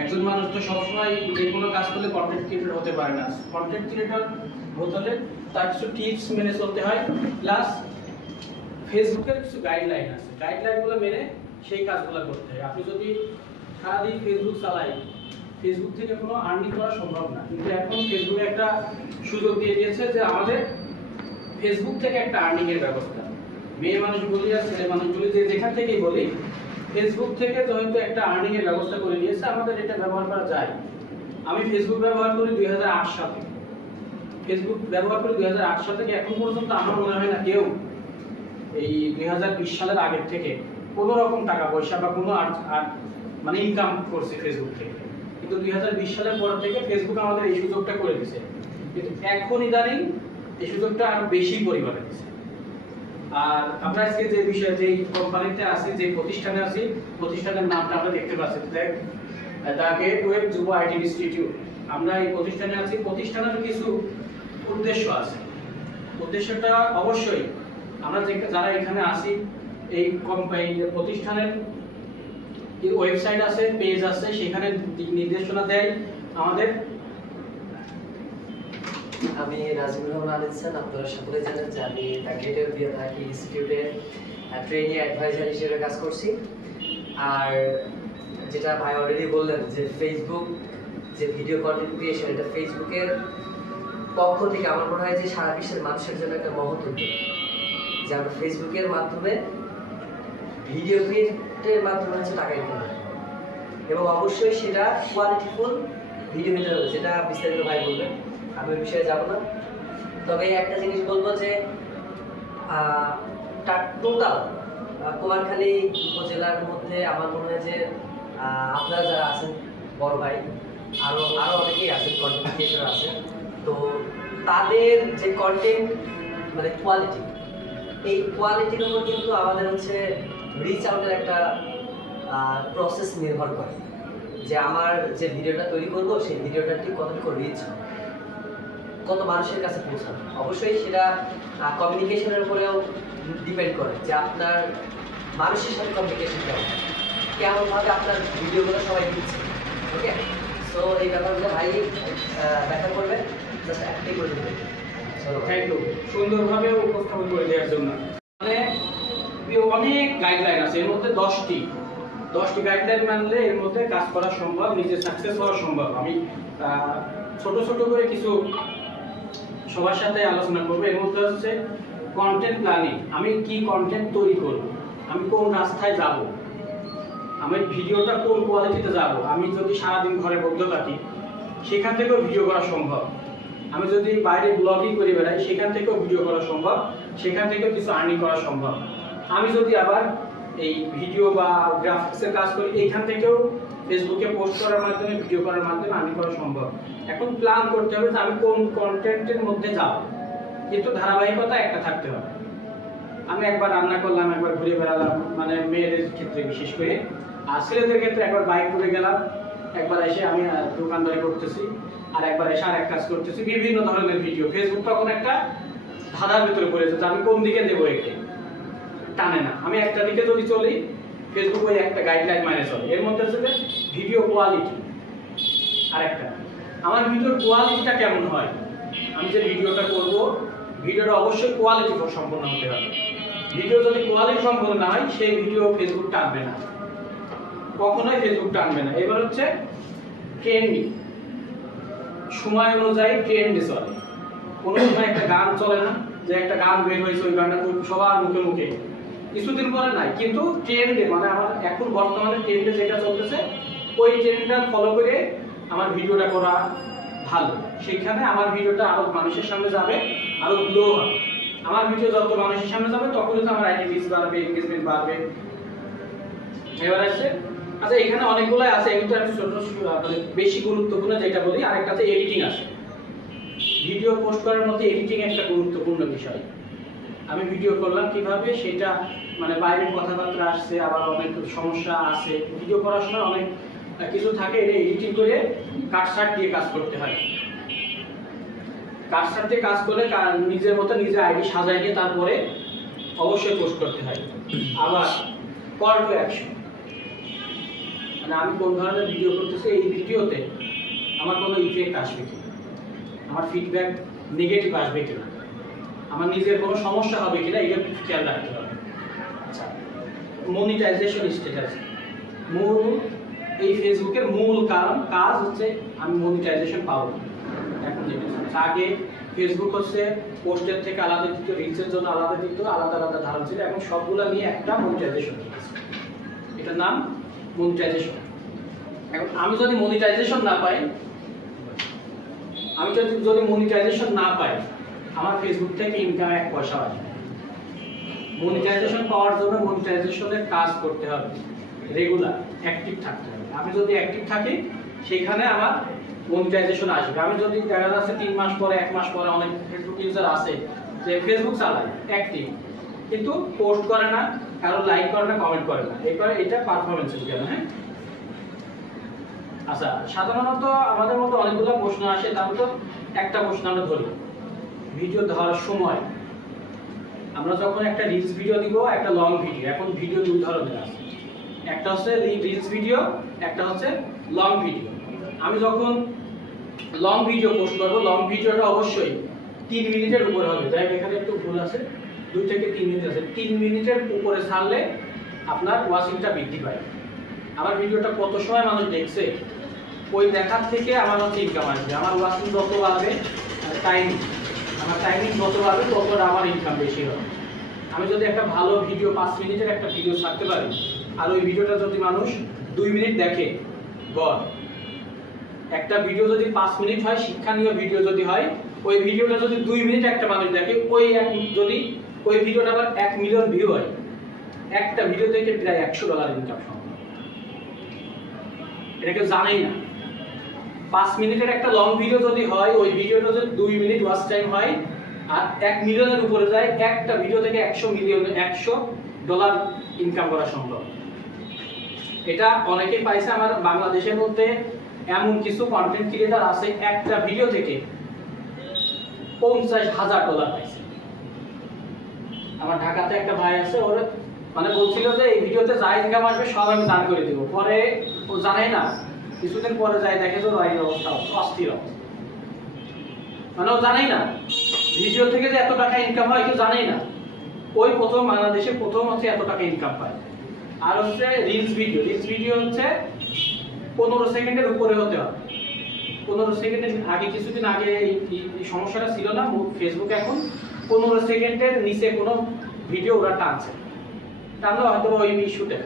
একজন মানুষ তো সবসময় যে কোনো কাজ করলে কন্টেন্ট ক্রিয়েটর হতে পারে না। কন্টেন্ট ক্রিয়েটর হতে হলে তার কিছু টিপস মেনে চলতে হয়, প্লাস ফেসবুকের কিছু গাইডলাইন আছে, গাইডলাইনগুলো মেনে সেই কাজগুলো করতে হয়। আপনি যদি সারাদিন ফেসবুক চালাই, ফেসবুক থেকে কোনো আর্নিং করা সম্ভব না। কিন্তু এখন ফেসবুকে একটা সুযোগ দিয়ে দিয়েছে যে আমাদের ফেসবুক থেকে একটা আর্নিংয়ের ব্যবস্থা। মেয়ে মানুষ বলি আর ছেলে মানুষ বলি, যে যেখান থেকেই বলি, ফেসবুক থেকে তো হয়তো একটা আর্নিংয়ের ব্যবস্থা করে দিয়েছে, আমাদের এটা ব্যবহার করা যায়। আমি ফেসবুক ব্যবহার করি 2008 সালে। ফেসবুক ব্যবহার করি 2008 সাল থেকে এখন পর্যন্ত আমার মনে হয় না কেউ এই 2020 সালের আগের থেকে কোনো রকম টাকা পয়সা বা কোনো মানে ইনকাম করছে ফেসবুক থেকে। কিন্তু 2020 সালের পর থেকে ফেসবুক আমাদের এই সুযোগটা করে দিয়েছে, কিন্তু এখন ইদানিং এই সুযোগটা আরো বেশি পরিমাণে দিচ্ছে। আর আমরা আজকে যে বিষয়ে, যে কোম্পানিতে আছি, যে প্রতিষ্ঠানে আছি, প্রতিষ্ঠানের নামটা আমরা দেখতে পাচ্ছি, দ্য গেটওয়ে যুব আইটি ইনস্টিটিউট। আমরা এই প্রতিষ্ঠানে আছি, প্রতিষ্ঠানের কিছু উদ্দেশ্য আছে। উদ্দেশ্যটা অবশ্যই আমরা যারা এখানে আছি, এই কোম্পানি প্রতিষ্ঠানের ওয়েবসাইট আছে, পেজ আছে, সেখানে নির্দেশনা দেয় আমাদের। আমি রাজিবুর রহমান আলিসান। আপনারা সকলে জানেন যে আমি দ্য গেটওয়ে আইটি ইনস্টিটিউটে ট্রেনিং অ্যাডভাইজার হিসেবে কাজ করছি। আর যেটা ভাই অলরেডি বললেন যে ফেসবুক যে ভিডিও কন্টেন্ট ক্রিয়েশন, এটা ফেসবুকের পক্ষ থেকে আমার মনে হয় যে সারা বিশ্বের মানুষের জন্য একটা মহৎ উদ্যোগ, যে আমরা ফেসবুকের মাধ্যমে ভিডিও ক্রিয়েটের মাধ্যমে হচ্ছে টাকা ইনকাম করি, এবং অবশ্যই সেটা কোয়ালিটিফুল ভিডিও হতে হবে, যেটা বিস্তারিত ভাই বলবেন, আমি ওই বিষয়ে যাব না। তবে একটা জিনিস বলবো যে টোটাল কুমারখালী উপজেলার মধ্যে আমার মনে হয় যে আপনারা যারা আছেন বড় ভাই, আরও অনেকেই আছেন, কন্টেন্ট ক্রিয়েটর আছেন, তো তাদের যে কন্টেন্ট মানে কোয়ালিটি, এই কোয়ালিটির উপর কিন্তু আমাদের হচ্ছে রিচ আউটের একটা প্রসেস নির্ভর করে, যে আমার যে ভিডিওটা তৈরি করব সেই ভিডিওটা ঠিক কতটুকু রিচ হবে, কত মানুষের কাছে পৌঁছাবে। অবশ্যই সেটা কমিউনিকেশনের উপরেও ডিপেন্ড করে, যে আপনার মানুষের সাথে কমিউনিকেশন কেমনভাবে আপনার ভিডিওগুলো সবাই দিচ্ছে। ওকে, সো এই ব্যাপারগুলো ভাই ব্যাখ্যা করবেন, জাস্ট একটাই করে দেবেন। থ্যাংক ইউ, সুন্দরভাবে উপস্থাপন করে দেওয়ার জন্য। মানে অনেক গাইডলাইন আছে, এর মধ্যে 10টি গাইডলাইন মানলে এর মধ্যে কাজ করা সম্ভব, নিজে সাকসেস হওয়া সম্ভব। আমি ছোট ছোট করে কিছু সবার সাথে আলোচনা করবো। এর মধ্যে হচ্ছে কন্টেন্ট প্ল্যানিং, আমি কি কন্টেন্ট তৈরি করব, আমি কোন রাস্তায় যাব, আমি ভিডিওটা কোন কোয়ালিটিতে যাব। আমি যদি সারাদিন ঘরে বদ্ধ থাকি, সেখান থেকেও ভিডিও করা সম্ভব। আমি যদি বাইরে ব্লগিং করে বেড়াই, সেখান থেকেও ভিডিও করা সম্ভব, সেখান থেকেও কিছু আর্নিং করা সম্ভব। আমি যদি আবার এই ভিডিও বা গ্রাফিক্সের কাজ করি, এখান থেকেও ফেসবুকে পোস্ট করার মাধ্যমে, ভিডিও করার মাধ্যমে আর্নিং করা সম্ভব। এখন প্ল্যান করতে হবে যে আমি কোন কন্টেন্টের মধ্যে যাব, কিন্তু ধারাবাহিকতা একটা থাকতে হবে। আমি একবার রান্না করলাম, একবার ঘুরে বেড়ালাম, মানে মেয়েদের ক্ষেত্রে বিশেষ করে, আর ছেলেদের ক্ষেত্রে একবার বাইক করে গেলাম, একবার এসে আমি দোকানদারি করতেছি, আর একবার এসে আর এক কাজ করতেছি, বিভিন্ন ধরনের ভিডিও। ফেসবুক তখন একটা ধাঁধার ভিতরে পড়ে যেত, আমি কোন দিকে দেবো, একে টানে না। আমি একটা দিকে যদি চলি, ফেসবুক ওই একটা গাইডলাইন মানে চলে। এর মধ্যে হচ্ছে ভিডিও কোয়ালিটি, আরেকটা আমার ভিডিওর কোয়ালিটিটা কেমন হয়। আমি যে ভিডিওটা করব, ভিডিওটা অবশ্যই কোয়ালিটি সম্পন্ন হতে হবে। ভিডিও যদি কোয়ালিটি সম্পন্ন না হয়, সেই ভিডিও ফেসবুক টানবে না, কখনোই ফেসবুক টানবে না। এবার হচ্ছে ট্রেন্ডিং, সময় অনুযায়ী ট্রেন্ডে চলে। কোনো সময় একটা গান চলে না, যে একটা গান বের হয়েছে, ওই গানটা খুব সবার মুখে মুখে, কিছুদিন পরে নাই, কিন্তু ট্রেন্ডে, মানে আমার এখন বর্তমানে ট্রেন্ডে যেটা চলতেছে, ওই ট্রেন্ডটা ফলো করে আমার ভিডিওটা করা ভালো। সেখানে আমার ভিডিওটা আরো মানুষের সামনে যাবে, আরো গ্লো হবে। আমার ভিডিও যত মানুষের সামনে যাবে, তখন তো আমার আইডি রিচ বাড়বে, এনগেজমেন্ট বাড়বে। এবার আছে, আচ্ছা এখানে অনেকগুলো আছে, এগুলো আমি ছোট মানে বেশি গুরুত্বপূর্ণ যেটা বলি। আরেকটা আছে এডিটিং আছে। ভিডিও পোস্ট করার মধ্যে এডিটিং একটা গুরুত্বপূর্ণ বিষয়। আমি ভিডিও করলাম কিভাবে, সেটা মানে বাইরের কথাবার্তা আসছে, আবার অনেক সমস্যা আছে, ভিডিও করার সময় অনেক কিছু থাকে, এটা এডিটিং করে কাটছাট দিয়ে কাজ করতে হয়। কাটছাট দিয়ে কাজ করে নিজের মতো নিজে আইডি সাজাই দিয়ে তারপরে অবশ্যই পোস্ট করতে হয়। আবার কল টু অ্যাকশন, মানে আমি কোন ধরনের ভিডিও করতেছি, এই ভিডিওতে আমার কোনো ইফেক্ট আসবে কিনা, আমার ফিডব্যাক নেগেটিভ আসবে কিনা, আমার নিজের কোনো সমস্যা হবে কিনা, এটা খেয়াল রাখতে হবে। আচ্ছা, মনিটাইজেশন স্ট্যাটাস এই ফেসবুকের মূল কাজ হচ্ছে আমি মনিটাইজেশন পাবো এখন যেটা আগে ফেসবুক হচ্ছে পোস্টের থেকে আলাদা দিত, রিলসের জন্য আলাদা দিত, আলাদা আলাদা ধারণ ছিল, এখন সবগুলো নিয়ে একটা মনিটাইজেশন, এটার নাম মনিটাইজেশন। এখন আমি যদি মনিটাইজেশন না পাই, আমার ফেসবুক থেকে ইনকাম 1 পয়সা আসবে। মনিটাইজেশন পাওয়ার জন্য মনিটাইজেশনের কাজ করতে হবে, রেগুলার অ্যাক্টিভ থাকতে হবে। আমি যদি অ্যাক্টিভ থাকি সেখানে আমার মনিটাইজেশন আসবে। আমি যদি দেখা যাচ্ছে 3 মাস পরে 1 মাস পরে, অনেক ফেসবুক ইউজার আছে যে ফেসবুক চালায় অ্যাক্টিভ কিন্তু পোস্ট করে না, কারো লাইক করে না, কমেন্ট করে না, এটা পারফরমেন্সের জন্য। হ্যাঁ, আচ্ছা, সাধারণত আমাদের মধ্যে অনেকগুলো প্রশ্ন আসে, তার মধ্যে একটা প্রশ্ন আমরা ধরি ভিডিও ধরার সময়। আমরা যখন একটা রিলস ভিডিও দিব, একটা লং ভিডিও, এখন ভিডিও 2 ধরনের আছে, একটা হচ্ছে রিলস ভিডিও, একটা হচ্ছে লং ভিডিও। আমি যখন লং ভিডিও পোস্ট করব, লং ভিডিওটা অবশ্যই 3 মিনিটের উপরে হবে। যাই এখানে একটু ভুল আছে, 2 থেকে 3 মিনিট আছে। 3 মিনিটের উপরে ছাড়লে আপনার ওয়াচিংটা বৃদ্ধি পায়। আমার ভিডিওটা কত সময় মানুষ দেখছে, ওই দেখার থেকে আমার হচ্ছে ইনকাম আসবে। আমার ওয়াচিং যত বাড়বে, টাইমিং যত বাড়বে, তত আমার ইনকাম বেশি হবে। আমি যদি একটা ভালো ভিডিও 5 মিনিটের একটা ভিডিও ছাড়তে পারি, আর ওই ভিডিওটা যদি মানুষ 2 মিনিট দেখে, গড় একটা ভিডিও যদি 5 মিনিট হয়, শিক্ষণীয় ভিডিও যদি হয়, ওই ভিডিওটা যদি 2 মিনিট একটা মানুষ দেখে, যদি ওই ভিডিওটা আবার 1 মিলিয়ন ভিউ হয়, একটা ভিডিও থেকে প্রায় $100 ইনকাম সম্ভব। এটা কেউ জানেই না। 5 মিনিটের একটা লং ভিডিও যদি হয়, ওই ভিডিওটা যদি 2 মিনিট ওয়াচ টাইম হয় আর 1 মিলিয়নের উপরে যায়, একটা ভিডিও থেকে $100 ইনকাম করা সম্ভব। এটা অনেকেই পাইছে। আমার বাংলাদেশের মধ্যে এমন কিছু কন্টেন্ট ক্রিয়েটর আছে, একটা ভিডিও থেকে $50,000 পাইছে। আমার ঢাকাতে একটা ভাই আছে, ওর মানে বলছিল যে এই ভিডিওতে যা ইনকাম আসবে সব আমি দান করে দিব। পরে ও জানে না, কিছুদিন পরে যায় দেখে যে বাড়ির অবস্থা অস্থির, মানে ও জানেই না ভিডিও থেকে যে এত টাকা ইনকাম হয়, কেউ জানেই না। ওই প্রথম বাংলাদেশে প্রথম হচ্ছে এত টাকা ইনকাম পায়। আর হচ্ছে রিলস ভিডিও হচ্ছে 15 সেকেন্ডের উপরে হতে হবে। 15 সেকেন্ডের আগে, কিছুদিন আগে এই সমস্যাটা ছিল না ফেসবুক, এখন 15 সেকেন্ডের নিচে কোনো ভিডিও ওরা টানছে, টানলে হয়তো ওই ইস্যুটা